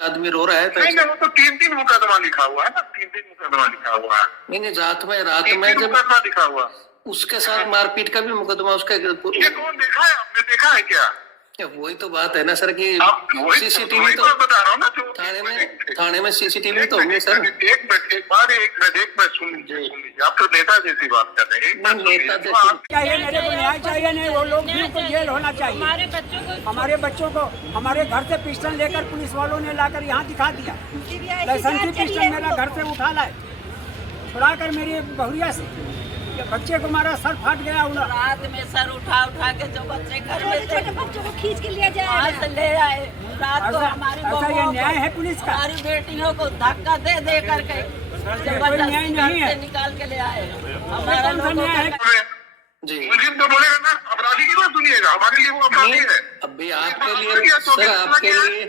आदमी रो रहा है तो नहीं, वो तो 3 मुकदमा लिखा हुआ है ना, 3 मुकदमा लिखा हुआ है। नहीं, रात में जब मुकदमा लिखा हुआ, उसके साथ मारपीट का भी मुकदमा उसका। ये कौन देखा है, आपने देखा है क्या? वही तो बात है ना सर कि सीसीटीवी तो बता रहा हूँ ना, थाने में सीसीटीवी तो होंगे सर। एक मिनट सुन लीजिए, आप तो नेता जैसी बात कर रहे हैं। नेता जैसी चाहिए, मेरे को न्याय चाहिए। नहीं, वो लोग भी उनको जेल होना चाहिए। हमारे बच्चों को हमारे घर से पिस्टल लेकर पुलिस वालों ने लाकर यहाँ दिखा दिया। लाइसेंसी पिस्टल मेरा घर से उठा लाए, छुड़ा कर मेरी बहुरिया से बच्चे को मारा, सर फाट गया। रात में सर उठा के जो बच्चे घर में छोटे बच्चों को खींच के ले जाए, ले आए। रात को हमारी ये न्याय है पुलिस का? हमारी बेटियों को धक्का दे करके नहीं है, निकाल के ले आए। हमारा न्याय है जी। मुलिम तो बोलेगा ना, अपराधी की बात सुनिएगा, हमारे लिए वो अपराधी है। अभी आपके लिए सर, आपके लिए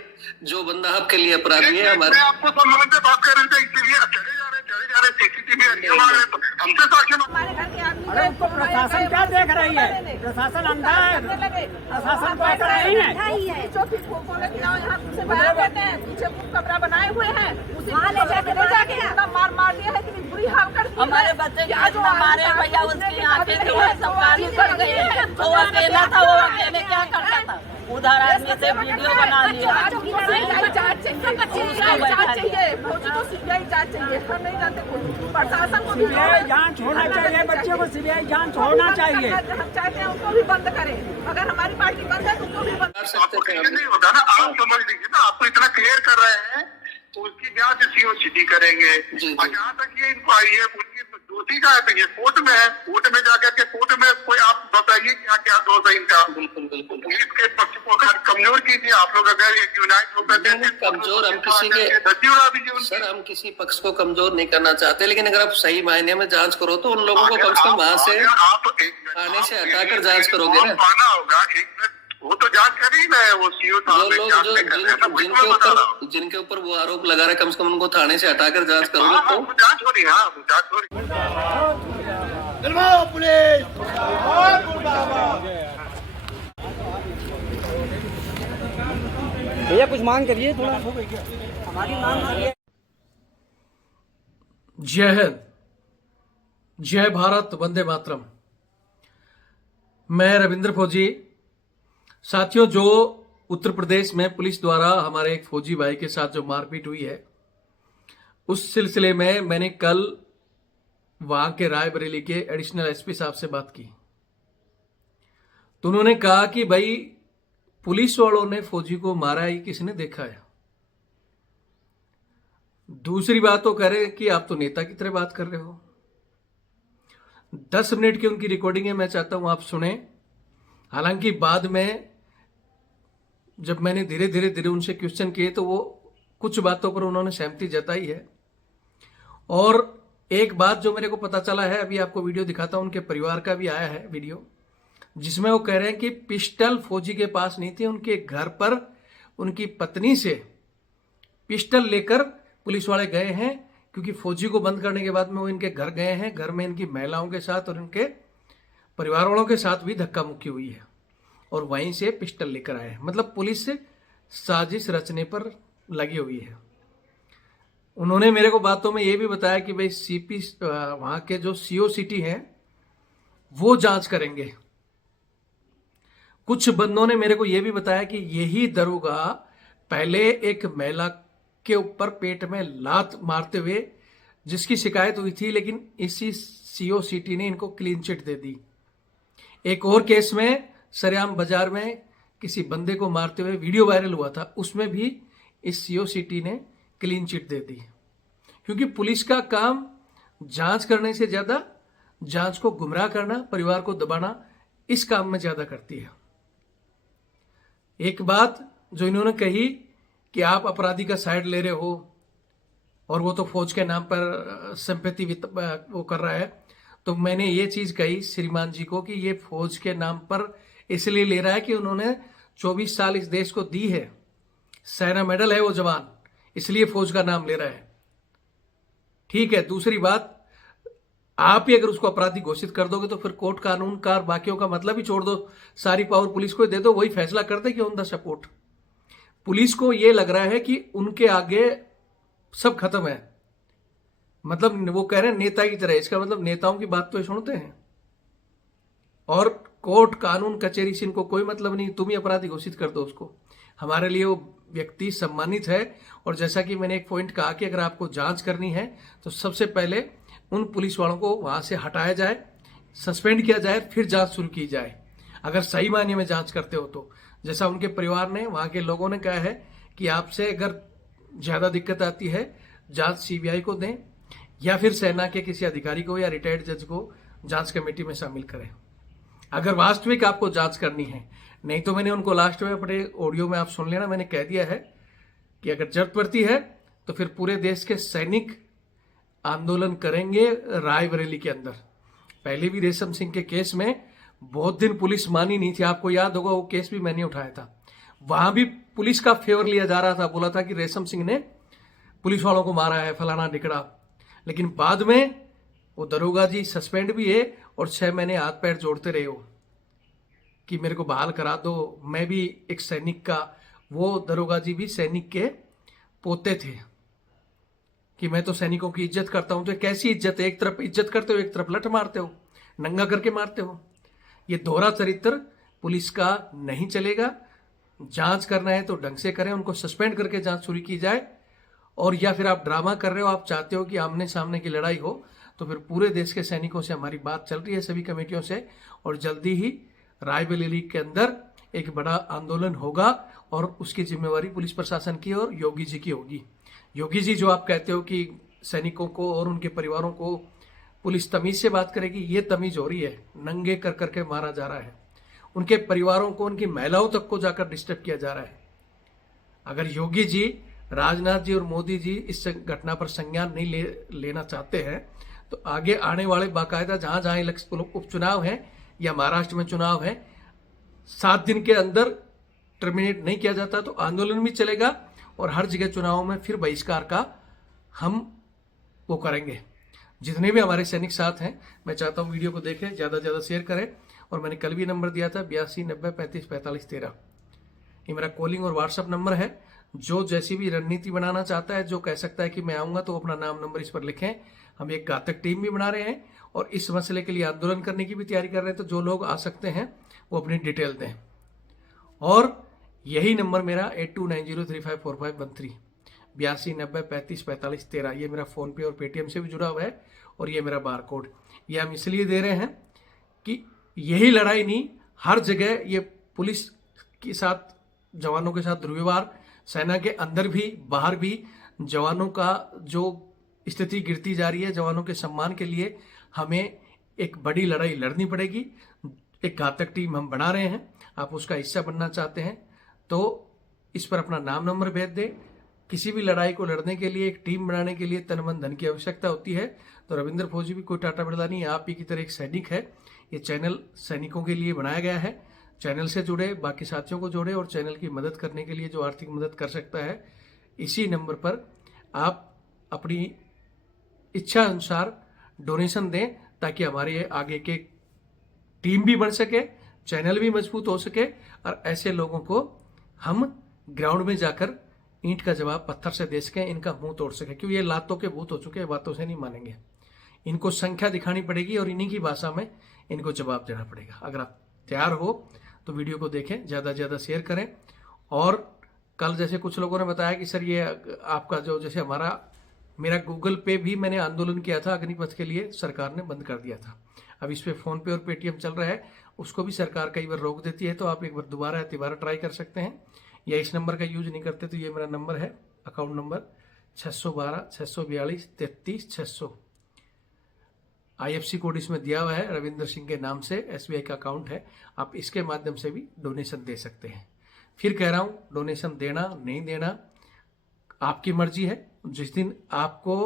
जो बंदा आपके लिए अपराधी है, हमारे मैं आपको सम्मान से बात कर रहे थे, इसलिए चले जा रहे सीसीटीवी हमसे साक्ष्य। हमारे घर के आदमी अरे उसको प्रशासन क्या देख रही है? प्रशासन अंधा है, प्रशासन को ऐसा नहीं है। जो बोले कि यहाँ से बाहर रहते हैं, पीछे कमरा बनाए हुए हैं, वहाँ ले जाके इतना मार दिया है कि बुरी हाल कर हमारे बच्चे आज मारे भैया, उसकी आंखें जो है सब काली पड़ गई है। वो अकेला था, वो अकेले क्या करता था? उधर आदमी से वीडियो बना लिया। प्रशासन को सीबीआई जांच होना चाहिए, बच्चों को सीबीआई जांच होना चाहिए। हम चाहते हैं उनको भी बंद करें, अगर हमारी पार्टी बंद है तो उनको भी बंद कर सकते थे। नहीं होता ना, आप समझ लीजिए ना, आपको इतना क्लियर कर रहे हैं तो उसकी जांच सीओ सिटी करेंगे। और जहाँ तक ये इंक्वायरी है, उनकी दोषी का है तो ये कोर्ट में है, कोर्ट में जाकर के कोर्ट में कोई आप बताइए क्या क्या दोष है इनका। बिल्कुल बिल्कुल पुलिस के पक्ष को कमजोर कीजिए आप लोग, अगर एक यूनाइट होकर कमजोर हम किसी के सर, हम किसी पक्ष को कमजोर नहीं करना चाहते, लेकिन अगर आप सही मायने में जांच करो तो उन लोगों को कम से कम वहाँ से थाने से हटाकर जांच करोगे ना। पाना होगा, वो तो जांच कर ही रहे हैं, वो सीओ जो लोग जो जिनके ऊपर वो आरोप लगा रहे, कम से कम उनको थाने से हटाकर जांच करोगे तो जांच हो रही है। जांच हो रही भैया कुछ मांग करिए, थोड़ा हमारी मांग करिए। जय हिंद, जय भारत, वंदे मातरम। मैं रविंद्र फौजी। साथियों, जो उत्तर प्रदेश में पुलिस द्वारा हमारे एक फौजी भाई के साथ जो मारपीट हुई है, उस सिलसिले में मैंने कल वहां के रायबरेली के एडिशनल एसपी साहब से बात की। तो उन्होंने कहा कि भाई पुलिस वालों ने फौजी को मारा ही किसने देखा है। दूसरी बात तो कह रहे कि आप तो नेता की तरह बात कर रहे हो। 10 मिनट की उनकी रिकॉर्डिंग है, मैं चाहता हूं आप सुने। हालांकि बाद में जब मैंने धीरे धीरे उनसे क्वेश्चन किए तो वो कुछ बातों पर उन्होंने सहमति जताई है। और एक बात जो मेरे को पता चला है, अभी आपको वीडियो दिखाता हूं, उनके परिवार का भी आया है वीडियो, जिसमें वो कह रहे हैं कि पिस्टल फौजी के पास नहीं थी, उनके घर पर उनकी पत्नी से पिस्टल लेकर पुलिस वाले गए हैं, क्योंकि फौजी को बंद करने के बाद में वो इनके घर गए हैं। घर में इनकी महिलाओं के साथ और इनके परिवार वालों के साथ भी धक्का मुक्की हुई है और वहीं से पिस्टल लेकर आए हैं। मतलब पुलिस से साजिश रचने पर लगी हुई है। उन्होंने मेरे को बातों में ये भी बताया कि भाई सीपी वहां के जो सीओ सिटी हैं वो जांच करेंगे। कुछ बंदों ने मेरे को ये भी बताया कि यही दरोगा पहले एक महिला के ऊपर पेट में लात मारते हुए जिसकी शिकायत हुई थी, लेकिन इसी सीओ सिटी ने इनको क्लीन चिट दे दी। एक और केस में सरेआम बाजार में किसी बंदे को मारते हुए वीडियो वायरल हुआ था, उसमें भी इस सीओ सिटी ने क्लीन चिट दे दी। क्योंकि पुलिस का काम जांच करने से ज्यादा जांच को गुमराह करना, परिवार को दबाना, इस काम में ज्यादा करती है। एक बात जो इन्होंने कही कि आप अपराधी का साइड ले रहे हो और वो तो फौज के नाम पर संपत्ति वो कर रहा है, तो मैंने ये चीज कही श्रीमान जी को कि ये फौज के नाम पर इसलिए ले रहा है कि उन्होंने 24 साल इस देश को दी है, सेना मेडल है वो जवान, इसलिए फौज का नाम ले रहा है। ठीक है। दूसरी बात, आप ही अगर उसको अपराधी घोषित कर दोगे तो फिर कोर्ट कानून का बाकियों का मतलब ही छोड़ दो, सारी पावर पुलिस को दे दो, वही फैसला कर दे कि ऑन द सपोर्ट। पुलिस को ये लग रहा है कि उनके आगे सब खत्म है, मतलब वो कह रहे हैं नेता की तरह। इसका मतलब नेताओं की बात तो सुनते हैं, और कोर्ट कानून कचहरी से इनको कोई मतलब नहीं, तुम ही अपराधी घोषित कर दो उसको। हमारे लिए वो व्यक्ति सम्मानित है। और जैसा कि मैंने एक पॉइंट कहा कि अगर आपको जांच करनी है तो सबसे पहले उन पुलिस वालों को वहां से हटाया जाए, सस्पेंड किया जाए, फिर जांच शुरू की जाए, अगर सही मायने में जांच करते हो तो। जैसा उनके परिवार ने, वहां के लोगों ने कहा है कि आपसे अगर ज्यादा दिक्कत आती है, जांच सीबीआई को दें या फिर सेना के किसी अधिकारी को या रिटायर्ड जज को जांच कमेटी में शामिल करें, अगर वास्तविक आपको जांच करनी है। नहीं तो मैंने उनको लास्ट में अपने ऑडियो में आप सुन लेना, मैंने कह दिया है कि अगर जरूरत पड़ती है तो फिर पूरे देश के सैनिक आंदोलन करेंगे रायबरेली के अंदर। पहले भी रेशम सिंह के केस में बहुत दिन पुलिस मानी नहीं थी, आपको याद होगा, वो केस भी मैंने उठाया था। वहां भी पुलिस का फेवर लिया जा रहा था, बोला था कि रेशम सिंह ने पुलिस वालों को मारा है, फलाना ढिकड़ा। लेकिन बाद में वो दरोगा जी सस्पेंड भी है और 6 महीने हाथ पैर जोड़ते रहे हो कि मेरे को बहाल करा दो, मैं भी एक सैनिक का। वो दरोगा जी भी सैनिक के पोते थे कि मैं तो सैनिकों की इज्जत करता हूं। तो कैसी इज्जत है? एक तरफ इज्जत करते हो, एक तरफ लठ मारते हो, नंगा करके मारते हो। ये दोहरा चरित्र पुलिस का नहीं चलेगा। जांच करना है तो ढंग से करें, उनको सस्पेंड करके जांच शुरू की जाए। और या फिर आप ड्रामा कर रहे हो, आप चाहते हो कि आमने सामने की लड़ाई हो, तो फिर पूरे देश के सैनिकों से हमारी बात चल रही है, सभी कमेटियों से, और जल्दी ही रायबरेली के अंदर एक बड़ा आंदोलन होगा और उसकी जिम्मेवारी पुलिस प्रशासन की और योगी जी की होगी। योगी जी जो आप कहते हो कि सैनिकों को और उनके परिवारों को पुलिस तमीज से बात करेगी, ये तमीज हो रही है, नंगे कर करके मारा जा रहा है। उनके परिवारों को, उनकी महिलाओं तक को जाकर डिस्टर्ब किया जा रहा है। अगर योगी जी, राजनाथ जी और मोदी जी इस घटना पर संज्ञान नहीं लेना चाहते हैं तो आगे आने वाले बाकायदा जहां जहां उपचुनाव है या महाराष्ट्र में चुनाव है, 7 दिन के अंदर टर्मिनेट नहीं किया जाता तो आंदोलन भी चलेगा और हर जगह चुनावों में फिर बहिष्कार का हम वो करेंगे। जितने भी हमारे सैनिक साथ हैं, मैं चाहता हूं वीडियो को देखें, ज्यादा से ज्यादा शेयर करें। और मैंने कल भी नंबर दिया था 82 90 35 45 13, ये मेरा कॉलिंग और व्हाट्सएप नंबर है। जो जैसी भी रणनीति बनाना चाहता है, जो कह सकता है कि मैं आऊंगा, तो अपना नाम नंबर इस पर लिखें। हम एक घातक टीम भी बना रहे हैं और इस मसले के लिए आंदोलन करने की भी तैयारी कर रहे हैं। तो जो लोग आ सकते हैं वो अपनी डिटेल दें। और यही नंबर मेरा 8290354513 82 90 35 45 13, ये मेरा फोन पे और पेटीएम से भी जुड़ा हुआ है। और ये मेरा बार कोड, ये हम इसलिए दे रहे हैं कि यही लड़ाई नहीं, हर जगह ये पुलिस के साथ, जवानों के साथ दुर्व्यवहार, सेना के अंदर भी बाहर भी जवानों का जो स्थिति गिरती जा रही है, जवानों के सम्मान के लिए हमें एक बड़ी लड़ाई लड़नी पड़ेगी। एक घातक टीम हम बना रहे हैं, आप उसका हिस्सा बनना चाहते हैं तो इस पर अपना नाम नंबर भेज दें। किसी भी लड़ाई को लड़ने के लिए, एक टीम बनाने के लिए तन मन धन की आवश्यकता होती है। तो रविंद्र फौजी भी कोई टाटा बिरला नहीं है, आप ही की तरह एक सैनिक है। ये चैनल सैनिकों के लिए बनाया गया है। चैनल से जुड़े, बाकी साथियों को जोड़े और चैनल की मदद करने के लिए जो आर्थिक मदद कर सकता है, इसी नंबर पर आप अपनी इच्छा अनुसार डोनेशन दें ताकि हमारे आगे के टीम भी बढ़ सके, चैनल भी मजबूत हो सके और ऐसे लोगों को हम ग्राउंड में जाकर ईंट का जवाब पत्थर से दे सकें, इनका मुंह तोड़ सके। क्यों? ये लातों के भूत हो चुके हैं, बातों से नहीं मानेंगे। इनको संख्या दिखानी पड़ेगी और इन्हीं की भाषा में इनको जवाब देना पड़ेगा। अगर आप तैयार हो तो वीडियो को देखें, ज़्यादा से ज़्यादा शेयर करें। और कल जैसे कुछ लोगों ने बताया कि सर ये आपका जो, जैसे मेरा गूगल पे भी मैंने आंदोलन किया था अग्निपथ के लिए, सरकार ने बंद कर दिया था। अब इस पे फोन पे और पेटीएम चल रहा है, उसको भी सरकार कई बार रोक देती है। तो आप एक बार दोबारा ट्राई कर सकते हैं, या इस नंबर का यूज नहीं करते तो ये मेरा नंबर है, अकाउंट नंबर 612 642 33 600। IFC कोड इसमें दिया हुआ है, रविंद्र सिंह के नाम से SBI का अकाउंट है। आप इसके माध्यम से भी डोनेशन दे सकते हैं। फिर कह रहा हूं, डोनेशन देना नहीं देना आपकी मर्जी है। जिस दिन आपको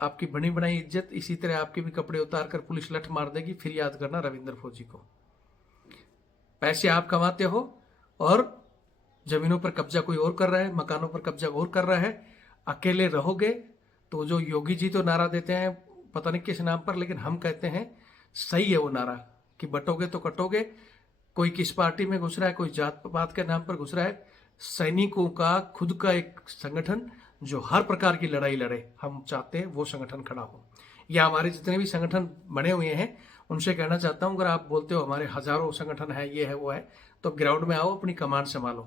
आपकी बनी बनाई इज्जत, इसी तरह आपके भी कपड़े उतार कर पुलिस लठ मार देगी, फिर याद करना रविंद्र फौजी को। पैसे आप कमाते हो और जमीनों पर कब्जा कोई और कर रहा है, मकानों पर कब्जा और कर रहा है। अकेले रहोगे तो जो योगी जी तो नारा देते हैं पता नहीं किस नाम पर, लेकिन हम कहते हैं सही है वो नारा कि बटोगे तो कटोगे। कोई किस पार्टी में घुस रहा है, कोई जात पात के नाम पर घुस रहा है, सैनिकों का खुद का एक संगठन जो हर प्रकार की लड़ाई लड़े, हम चाहते हैं वो संगठन खड़ा हो। या हमारे जितने भी संगठन बने हुए हैं उनसे कहना चाहता हूँ, अगर आप बोलते हो हमारे हजारों संगठन है, ये है वो है, तो ग्राउंड में आओ, अपनी कमांड संभालो।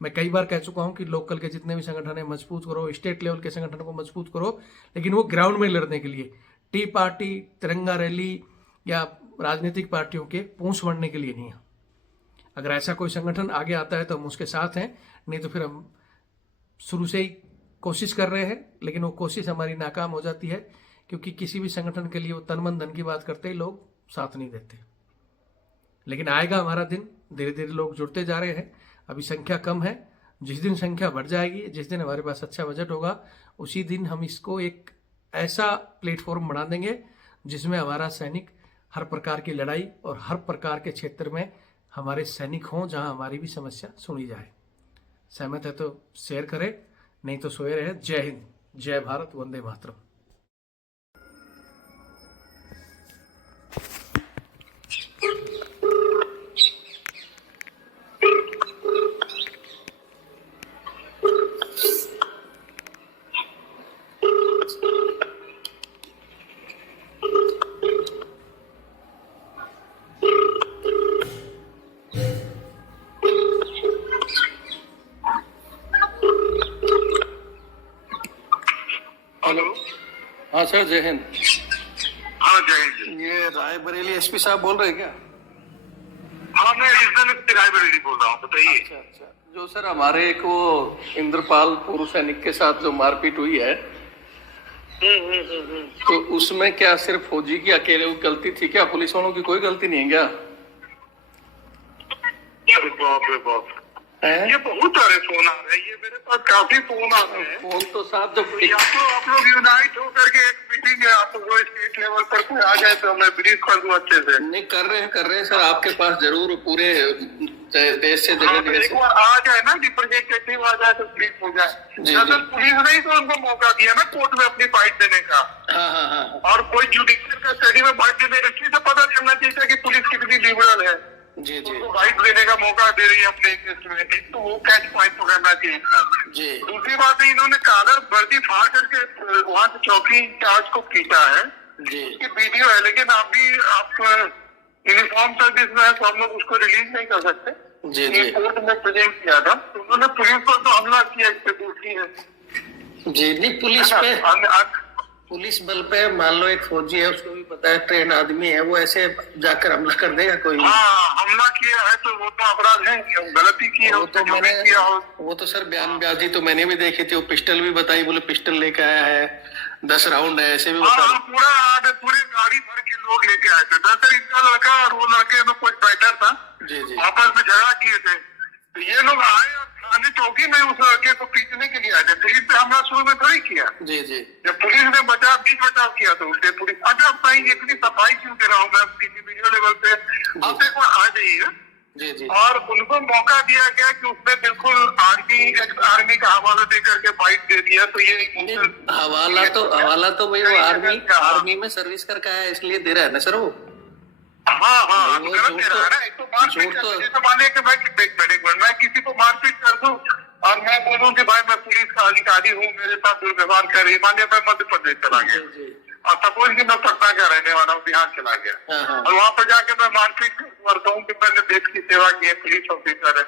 मैं कई बार कह चुका हूँ कि लोकल के जितने भी संगठन है मजबूत करो, स्टेट लेवल के संगठन को मजबूत करो, लेकिन वो ग्राउंड में लड़ने के लिए, टी पार्टी, तिरंगा रैली या राजनीतिक पार्टियों के पूंछ बढ़ने के लिए नहीं है। अगर ऐसा कोई संगठन आगे आता है तो हम उसके साथ हैं, नहीं तो फिर हम शुरू से ही कोशिश कर रहे हैं, लेकिन वो कोशिश हमारी नाकाम हो जाती है, क्योंकि किसी भी संगठन के लिए वो तन मन धन की बात करते ही लोग साथ नहीं देते। लेकिन आएगा हमारा दिन, धीरे धीरे लोग जुड़ते जा रहे हैं। अभी संख्या कम है, जिस दिन संख्या बढ़ जाएगी, जिस दिन हमारे पास अच्छा बजट होगा, उसी दिन हम इसको एक ऐसा प्लेटफॉर्म बना देंगे जिसमें हमारा सैनिक हर प्रकार की लड़ाई और हर प्रकार के क्षेत्र में हमारे सैनिक हों, जहां हमारी भी समस्या सुनी जाए। सहमत है तो शेयर करें, नहीं तो सोए रहे। जय हिंद, जय भारत, वंदे मातरम। हेलो। हाँ सर, जय हिंद। हाँ जय हिंद। ये रायबरेली एसपी साहब बोल रहे हैं क्या? हाँ मैं एडिशनल रायबरेली बोल रहा हूँ, बताइए। अच्छा अच्छा, जो सर हमारे एक वो इंद्रपाल पूर्व सैनिक के साथ जो मारपीट हुई है, तो उसमें क्या सिर्फ फौजी की अकेले गलती थी क्या? पुलिस वालों की कोई गलती नहीं है क्या? अरे बाप रे बाप, है? ये बहुत सारे फोन आ रहे हैं, ये मेरे पास काफी फोन आ रहे हैं। फोन तो साहब जब या तो आप लोग यूनाइट होकर के एक मीटिंग है, आप वो स्टेट लेवल पर कोई आ जाए तो मैं ब्रीफ कर दूं अच्छे से। नहीं कर रहे हैं सर, आपके पास जरूर पूरे देश से हाँ, जगह एक बार आ जाए ना, रिप्रेजेंटेटिव आ जाए तो ब्रीफ हो जाए। जी। अगर पुलिस ने ही तो उनको मौका दिया ना कोर्ट में अपनी फाइट देने का, हाँ हाँ हाँ, और कोई जुडिशियल कस्टडी में फाइट देने, इसी से पता चलना चाहिए कि पुलिस कितनी लिबरल है, जी जी उनको राइट देने का मौका दे रही है अपने केस में। एक तो वो कैच पॉइंट पकड़ना चाहिए। जी। दूसरी बात है, इन्होंने कॉलर वर्दी फाड़ करके वहाँ से चौकी इंचार्ज को खींचा है जी की वीडियो है, लेकिन आप यूनिफॉर्म सर्विस में है तो हम लोग उसको रिलीज नहीं कर सकते। जी जी कोर्ट में प्रेजेंट किया था, तो उन्होंने पुलिस पर तो हमला किया, इस पे दोषी है। जी। नहीं पुलिस बल पे मान लो एक फौजी है, उसको भी पता है ट्रेन आदमी है, वो ऐसे जाकर हमला कर देगा कोई? हाँ, हमला किया है तो वो तो अपराध है, गलती की है, वो तो जो भी मैंने किया हो। वो तो सर बयानबाजी तो मैंने भी देखी थी, वो पिस्टल भी बताई, बोले पिस्टल लेके आया है, 10 राउंड है, ऐसे भी बता। हाँ, पूरी गाड़ी भर के लोग लेके आए थे। दरअसल इनका लड़का और वो लड़के में कुछ बैठा था, जी जी आपस में झगड़ा किए थे, तो ये लोग आए और थाने चौकी में उस लड़के को पीटने के लिए आए थे। पुलिस ने हमला शुरू में थोड़ी किया। जी जी जब पुलिस ने बीच बचाव किया तो उससे पुलिस। अच्छा भाई, इतनी सफाई क्यों दे रहा हूँ मैं किसी वीडियो लेवल पे, आप एक बार आ जाइए। जी जी। और उनको मौका दिया गया कि उसने बिल्कुल आर्मी का हवाला दे करके फाइट दे दिया, तो ये हवाला तो भाई वो आर्मी में सर्विस करके आया, इसलिए दे रहा है ना सर वो। हाँ, वो गलत दे रहा है ना। एक तो मारपीट तो- जैसे मानिए कि मैं किसी को मारपीट कर दूं और मैं बोलूं कि भाई मैं पुलिस का अधिकारी हूँ, मेरे साथ दुर्व्यवहार कर रही, मानिए मैं मध्य प्रदेश चला गया जी और सपोज कि मैं पटना का रहने वाला हूँ, बिहार चला गया, हाँ हाँ और वहाँ पर जाके मैं मारपीट और कहूँ कि मैंने देश की सेवा की है, पुलिस ऑफिसर है,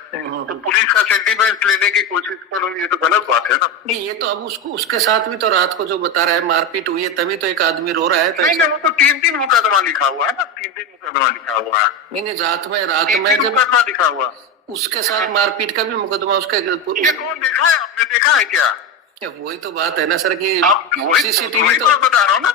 तो पुलिस का सेंटिमेंट लेने की कोशिश करूँ, ये तो गलत बात है ना। नहीं, ये तो अब उसके साथ भी तो रात को जो बता रहा है मारपीट हुई है, तभी तो एक आदमी रो रहा है। तो नहीं, वो तो 3 मुकदमा लिखा हुआ है ना, 3 मुकदमा लिखा हुआ है। नहीं रात में जब मुकदमा लिखा हुआ, उसके साथ मारपीट का भी मुकदमा उसका। ये कौन देखा है, आपने देखा है क्या? वही तो बात है ना सर कि सीसीटीवी तो बता रहा हूँ ना,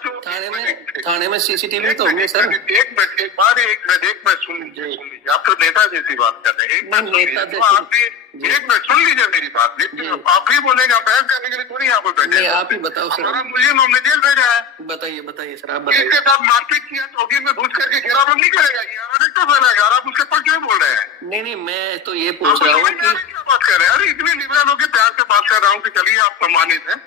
थाने में सीसीटीवी तो होंगे सर। एक मिनट सुन लीजिए, आप तो नेता जैसी बात कर रहे हैं। एक मिनट सुन लीजिए मेरी बात, लेकिन आप ही बोलेंगे, आप बहस करने के लिए थोड़ी यहाँ पर बैठे। आप ही बताओ सर। मुझे हमने जेल भेजा है। बताइए सर, आप बताइए। इसके साथ मारपीट किया, चौकी में घुस करके घेराबंदी करेगा, तो फैलेगा। आप उसके पर क्यों बोल रहे हैं? नहीं, मैं तो ये पूछ रहा हूँ कि क्या बात कर रहे हैं? अरे इतने लिबरल होकर प्यार से बात कर रहा हूँ कि चलिए आप सम्मानित हैं।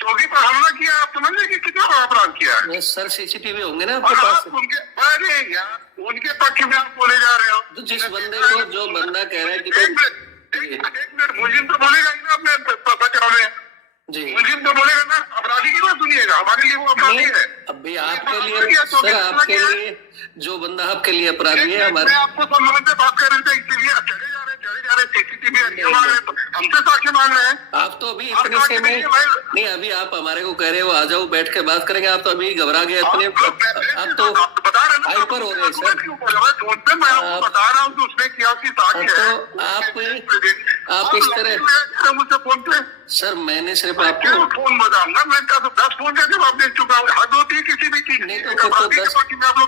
चौकी पर हमला किया, आप समझ रहे कि कितना बड़ा अपराध किया है? सर सीसीटीवी होंगे ना और आपके पास? आप अरे यार, उनके पक्ष में आप बोले जा रहे हो। तो जिस बंदे को जो बंदा कह रहा है कि एक मिनट, मुलजिम तो बोलेगा ही ना अपने बचाव में, जी मुलजिम तो बोलेगा ना, अपराधी की बात सुनिएगा, हमारे लिए वो अपराधी है। अभी आपके लिए सर, आपके लिए जो बंदा आपके लिए अपराधी है हमारे, मैं आपको सम्मान से बात कर रहे थे, इसलिए चले जा रहे सीसीटीवी हमसे साक्ष्य मांग रहे हैं। आप तो अभी इतने से नहीं, अभी आप हमारे को कह रहे हो आ जाओ बैठ के बात करेंगे, आप तो अभी घबरा गए इतने, आप तो बता रहे हैं हाइपर हो रहे हैं सर। मैं आपको बता रहा हूँ कि उसने किया, उसकी साक्ष्य है। तो आप इस तरह मुझसे फोन पे सर, मैंने सिर्फ क्यों आपको फोन बताऊंगा, मैं क्या 10 फोन का जवाब दे चुका हूँ। हद होती है किसी भी चीज नहीं, की, तो आप लोग बहस आप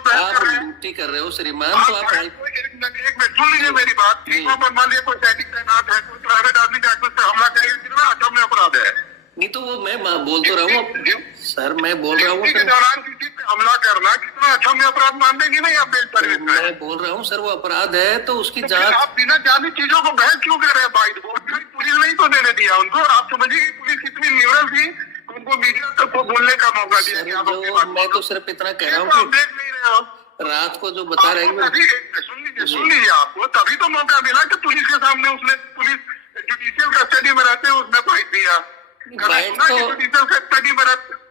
कर रहे हैं। ड्यूटी कर रहे हो श्रीमान, तो आप एक मिनट सुन लीजिए मेरी बात। सीमा पर मान लिया कोई सैनिक तैनात है, कोई प्राइवेट आदमी जाके उस पर हमला करेगा, कितना अक्षम्य अपराध है। नहीं, तो वो मैं बोल तो रहा हूँ सर, मैं बोल रहा हूँ ड्यूटी के दौरान किसी पे हमला करना कितना अक्षम्य अपराध मान देंगे नहीं आप बेल सर्विस में। मैं बोल रहा हूँ सर, वो अपराध है तो उसकी फिर जांच। आप बिना जानी चीजों को बहस क्यों कर रहे हैं? बाइट पुलिस नहीं तो देने दिया उनको। आप समझिए कि पुलिस कितनी लिबरल थी, उनको मीडिया तक को बोलने का मौका दिया कि आप अपनी बात मैं तो सिर्फ इतना कह रहा बोलो। आप हूँ देख नहीं रहे हो, कि रात को जो बता रहे हैं सुन लीजिए आपको तभी तो मौका मिला कि पुलिस के सामने उसने, पुलिस जुडिशियल कस्टडी में रहते हुए उसने बाइट दिया, बाइट तो जुडिशियल कस्टडी में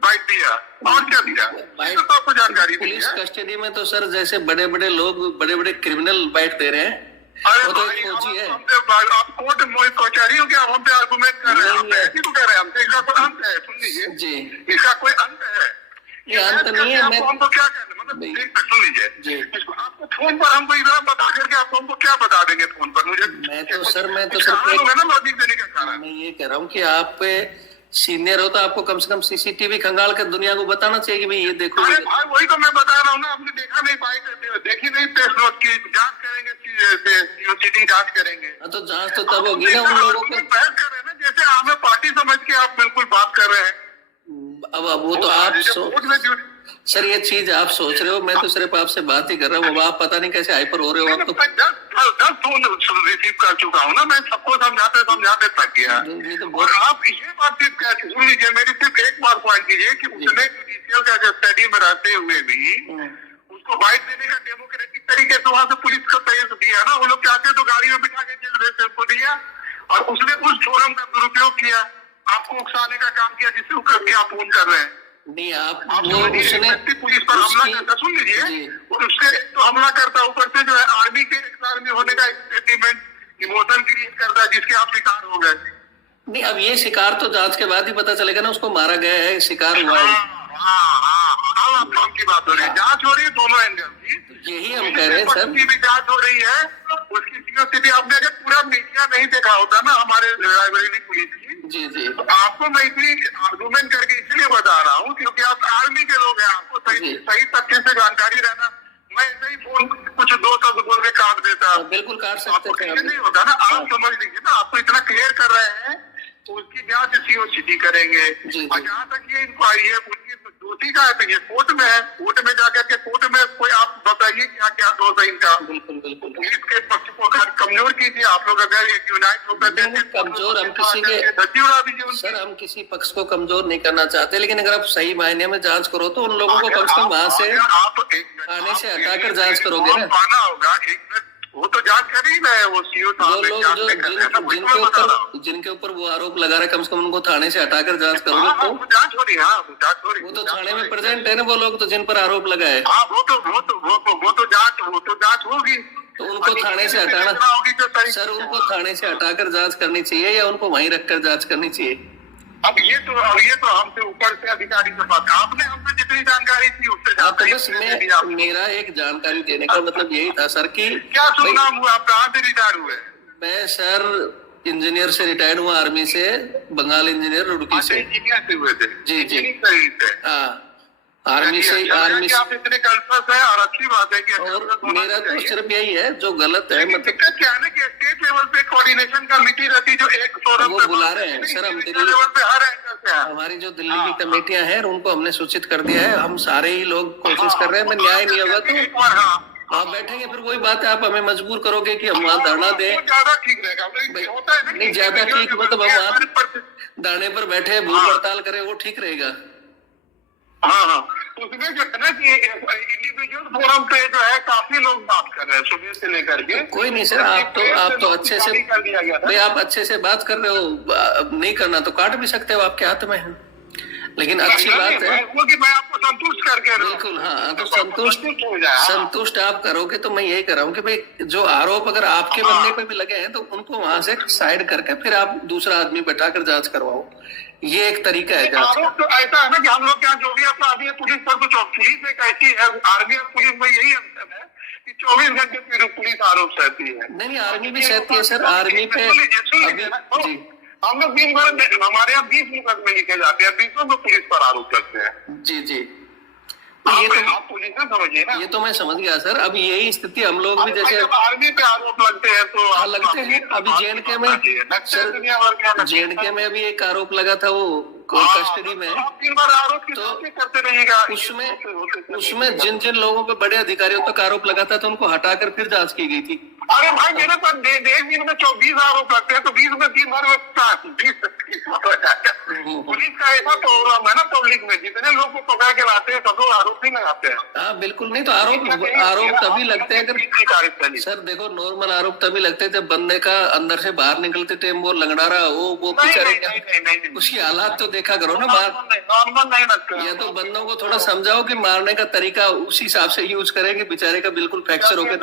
बाइट दिया, और क्या दिया? बाइट तो आपको जानकारी दी पुलिस है। कस्टडी में तो सर जैसे बड़े बड़े लोग, बड़े बड़े क्रिमिनल बाइट दे रहे हैं, अरे वो तो भाई, एक फौजी है। आप कोर्ट कचहरी हो क्या? हम पे आर्गुमेंट कर रहे हैं, हम नहीं, ऐसी तो कह रहे हैं हमसे। इसका कोई अंत है? सुन लीजिए, जी इसका कोई अंत है? ये अंत नहीं है। मैं हमको क्या कहना, मतलब नहीं। सुन लीजिए, जी। इसको आपको फोन पर हमको इतना बता करके आपको हमको क्या बता देंगे फोन पर? मुझे मैं तो सर कारण होगा ना लॉजिक देने का कारण। मैं ये कह रहा हूँ कि आप सीनियर हो तो आपको कम से कम सीसीटीवी खंगाल के दुनिया को बताना चाहिए कि भाई ये देखो। अरे भाई वही तो मैं बता रहा हूँ ना, आपने देखा नहीं, बाइक करते हुए देखी नहीं, प्रेस नोट की जांच करेंगे, सीटिंग जांच करेंगे। हाँ, तो जांच तो तब होगी ना उन लोगों को। बहस कर रहे हैं ना, जैसे हमें पार्टी समझ के आप बिल्कुल बात कर रहे हैं। अब वो तो आप सर, ये चीज आप सोच रहे हो, मैं तो सिर्फ आपसे बात ही कर रहा हूँ। अब आप पता नहीं कैसे हाइपर हो रहे हो। आप तो 10 फोन रिसीव कर चुका हूँ ना मैं, सबको समझाते थक गया। ये तो और बहुत आप ये बात सिर्फ क्या सुन लीजिए, मेरी सिर्फ एक बार पॉइंट कीजिए कि उसने जुडिशियल का स्टडी में रहते हुए भी उसको बाइट देने का डेमोक्रेटिक तरीके से वहां से पुलिस को तय दिया ना। वो लोग चाहते तो गाड़ी में बिठा के जेल भेजते, उसको दिया, और उसने उस फोरम का दुरुपयोग किया, आपको उकसाने का काम किया, जिससे करके आप फोन कर रहे हैं। नहीं, आप आप वो उसने पुलिस पर हमला करता, सुन लीजिए, और उसके तो हमला करता, ऊपर से जो है आर्मी के आर्मी होने का स्टेटमेंट इमोशन क्रिएट करता है, जिसके आप शिकार हो गए। नहीं, अब ये शिकार तो जांच के बाद ही पता चलेगा ना, उसको मारा गया है, शिकार हुआ है। आप काम की बात हो रही है, जांच हो रही है दोनों एंगल की, यही हम कह रहे हैं सर। की भी जांच हो रही है, उसकी सीओसीटी आपने अगर पूरा मीडिया नहीं देखा होता ना हमारे रायबरेली पुलिस की, जी जी, तो आपको मैं इतनी आर्गूमेंट करके इसलिए बता रहा हूँ क्योंकि आप आर्मी के लोग हैं, आपको सही तथ्य से जानकारी रहना। मैं ऐसे ही फोन कुछ 2 शब्द बोल के काट देता, बिल्कुल काट सकते थे। नहीं होता ना, आप समझ लीजिए ना, आपको इतना क्लियर कर रहे हैं तो उसकी जांच सीओसीटी करेंगे। और जहाँ तक ये इंक्वायरी है उनकी दोषी का है तो ये कोर्ट में है, कोर्ट में जाकर के कोर्ट में कोई आप बताइए क्या क्या दोष है इनका। बिल्कुल बिल्कुल पुलिस के पक्ष को कमजोर कीजिए आप लोग, अगर एक यूनाइट होकर कमजोर हम किसी के सर, हम किसी पक्ष को कमजोर नहीं करना चाहते, लेकिन अगर आप सही मायने में जांच करो तो उन लोगों को कम से कम वहां से आने से हटाकर जांच करोगे ना। पाना होगा, एक मिनट, वो तो जांच कर ही रहे हैं, वो सीओ जो लोग जो जिनके ऊपर वो आरोप लगा रहे, कम से कम उनको थाने से हटाकर जांच करोगे तो जांच हो रही है। वो तो थाने में प्रेजेंट है ना, वो लोग तो जिन पर आरोप लगा है। वो तो जांच होगी, तो उनको थाने से हटाना होगी सर, उनको थाने से हटाकर जांच करनी चाहिए या उनको वहीं रखकर जांच करनी चाहिए? अब ये तो हमसे ऊपर से अधिकारी के पास, आपने हमसे जितनी जानकारी थी उससे हाँ, तो बस मेरा एक जानकारी देने का मतलब यही था सर कि क्या सुनना हुआ, आप कहाँ से रिटायर हुए? मैं सर इंजीनियर से रिटायर्ड हुआ, आर्मी से, बंगाल इंजीनियर रुड़की से। इंजीनियर से हुए थे? जी जी, सही थे। हाँ, आर्मी से। आप इतने कॉन्शियस है और अच्छी बात है कि और मेरा तो सिर्फ यही है, जो गलत है मतलब दिक्कत क्या है ना कि स्टेट लेवल पे कोऑर्डिनेशन कमेटी रहती जो एक फोरम वो बुला रहे हैं सर, हम दिल्ली लेवल पे हर एंगल से है। हमारी जो दिल्ली की कमेटियां हैं उनको हमने सूचित कर दिया है, हम सारे ही लोग कोशिश कर रहे हैं। मैं न्याय नहीं होगा तो आप बैठेंगे, फिर वही बात है, आप हमें मजबूर करोगे कि हम वहाँ धरना दें। ज्यादा ठीक रहेगा, होता है नहीं, ज्यादा ठीक मतलब हम वहाँ धरने पर बैठे भूख हड़ताल करें, वो ठीक रहेगा। हाँ, उसमें जो है ना कि इंडिविजुअल फोरम पे जो है काफी लोग बात कर रहे हैं सुबह से लेकर के। कोई नहीं सर, आप तो अच्छे से कर दिया गया था। भाई, आप अच्छे से बात कर रहे हो, नहीं करना तो काट भी सकते हो, आपके हाथ में है। लेकिन अच्छी बात है वो कि मैं आपको संतुष्ट करके बिल्कुल, हाँ, तो संतुष्ट आप करोगे तो मैं यही कर रहा हूँ कि भाई जो आरोप अगर आपके बनने पे भी लगे हैं तो उनको वहां से साइड करके फिर आप दूसरा आदमी बैठाकर जांच करवाओ, ये एक तरीका है जांच का। तो ऐसा है ना कि हम लोग यहाँ जो भी अपराधी है पुलिस पर तो पुलिस एक ऐसी है, आर्मी और पुलिस में यही अंतर है कि 24 घंटे पुलिस आरोप सहती है। नहीं, आर्मी भी सहती है सर, आर्मी पे अभी जी हम लोग दिन भर में हमारे यहाँ 20 मुकदमे लिखे जाते हैं, 20 में पुलिस पर आरोप करते हैं। जी जी, आप पुलिस में समझिए ना। ये तो मैं समझ गया सर। अब यही स्थिति हम लोग भी जैसे आर्मी पे आरोप लगते हैं तो हाँ लगते हैं। अभी जेएनके में सर, जेएनके में अभी एक आरोप लगा था, वो कस्टडी में, 3 बार आरोप की जांच करते रहिएगा। उसमें जिन जिन लोगों पे बड़े अधिकारियों तक आरोप लगा था तो उनको हटाकर फिर जांच की गई थी। अरे भाई मेरे पास 1 दिन में 20 आरोप लगते हैं तो 20 में 3 बार पुलिस का ऐसा प्रोग्राम है ना पब्लिक में, जितने लोग को पकड़ के लाते हैं सब लोग आरोप नहीं लगाते हैं। हाँ बिल्कुल, नहीं तो आरोप तभी लगते हैं अगर सर देखो, नॉर्मल आरोप तभी लगते हैं जब बंदे का अंदर से बाहर निकलते टाइम वो लंगड़ा रहा वो बेचारे, उसकी हालात तो देखा करो ना बाहर। नॉर्मल नहीं लगता। या तो बंदों को थोड़ा समझाओ कि मारने का तरीका उस हिसाब से यूज करें कि बेचारे का बिल्कुल फ्रैक्चर हो गया।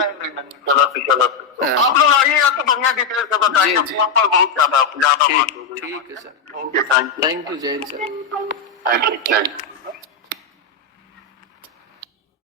आप लोग आइएगा तो बढ़िया डिटेल से बताइए, फोन पर बहुत ज्यादा बात हो गई। ठीक है सर, ओके, थैंक यू, जय हिंद सर। यू।